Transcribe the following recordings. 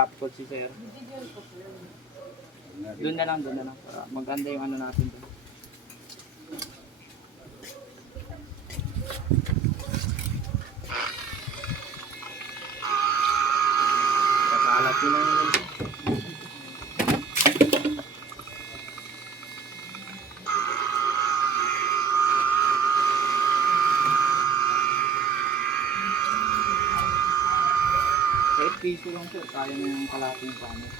top coat si sir. Doon na lang. Para maganda yung ano natin doon. Kakalat yun ang yun. Kahit piso lang sir, kaya na yung kalating panel.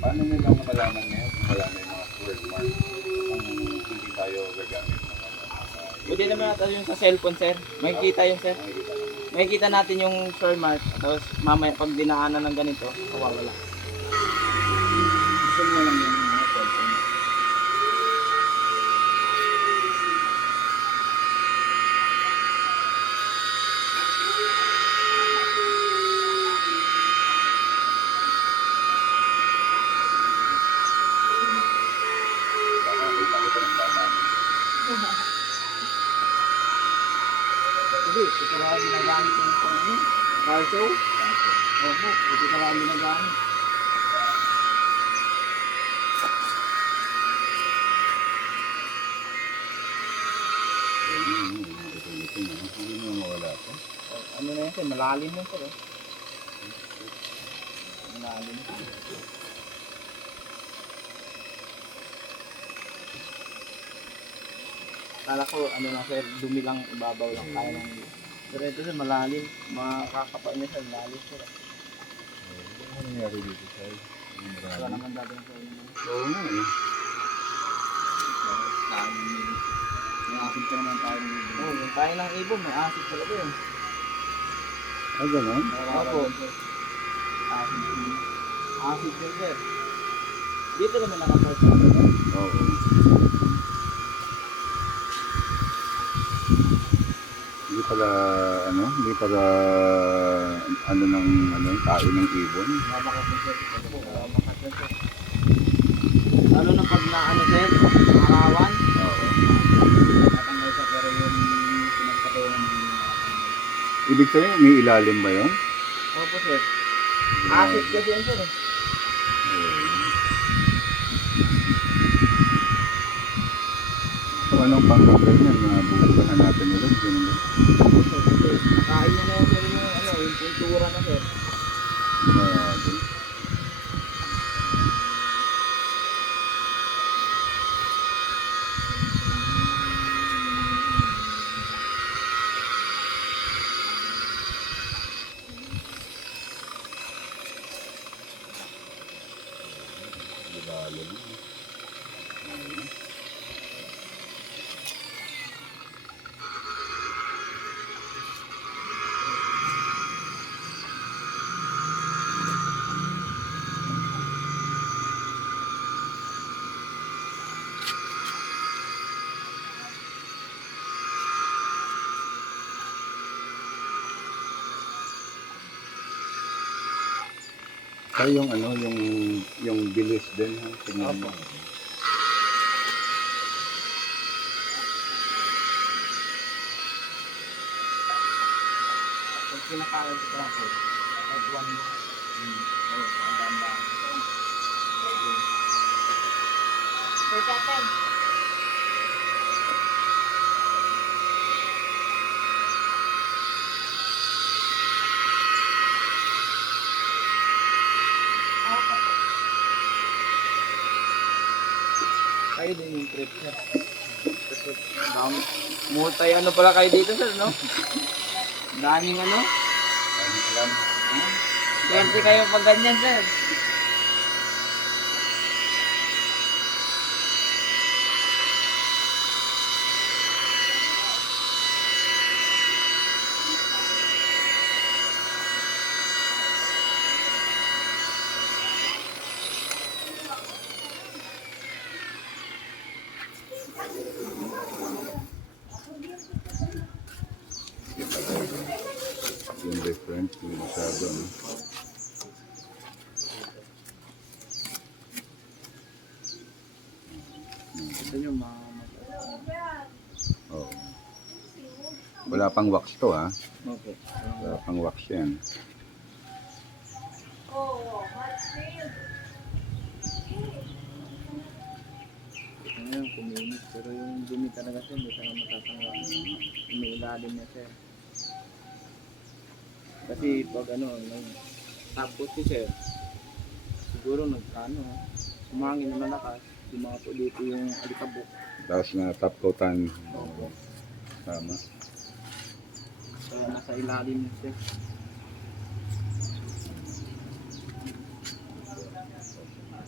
Paano nyo lang malaman ngayon kung wala na yung mga word mark kung hindi tayo gagamit ng Pwede naman natin yung sa cellphone sir. Makikita yun sir. nakikita naman? Makikita natin yung sure mark. Tapos mamaya pag dinaanan ng ganito, mawawala. Gusto mo lang yung mga cellphone. Baka kita ko ng tama. Hindi, ito lang ginagamit yung ano, car show. Opo, ito lang ginagamit. Ito na. Hindi mo mawala ito. Ano na yan sir, malalim yan sir. Malalim. Kala ko, ano lang sir, dumi lang, ibabaw lang, kaya lang. Pero ito sir, malalim. Makakapa niya sir, malalim sir. Ano nangyari dito sir? Wala naman dati ng sir. Oo nga eh. May acid pa naman tayo. Oo, yung tayo ng ibon, may acid talaga yun. Ah, gano'n? Opo. Acid. Acid yun sir. Dito naman nakapark. Oo. Hindi pala ano ng tayo ng ibon. Mabakat yun sir. Mabakat yun sir. Lalo na pag na ano sir, arawan. Oo. Tatanggal sa pero yung pinagkataon. Ibig sabihin, may ilalim ba yun? Opo sir. Acid kasi yan sir eh. So anong panggagal niyan na bubugahan natin ulit? Ganun ba? Nakain niya na yan sir yung ano, yung pintura na sir. Grabe. Ilalim. Ayun. Ay, yung ano, yung bilis din, ha? Tingnan mo. Pag pinakain ko lang sir, kahit one mo. Oo, ang ganda. Sir Tatay. Kayo din yung trip sir. Multay ano pala kayo dito sir, no? Daming ano? Ano alam? Swerte kayo pag ganyan sir. Yung difference, yung masyado, no? Ito nyo, Oo. Wala pang wax to ha. okay. Wala pang wax yan. Ngayon, kuminis. Pero yung dumi talaga siya, hindi ka na matatanggal. Umiilalim niya siya. Kasi pag ano, tapos si sir, siguro sumangin na malakas, dumapo dito yung alikabok. Tapos na top coatan. Opo. Tama. Kaya nasa ilalim niya siya.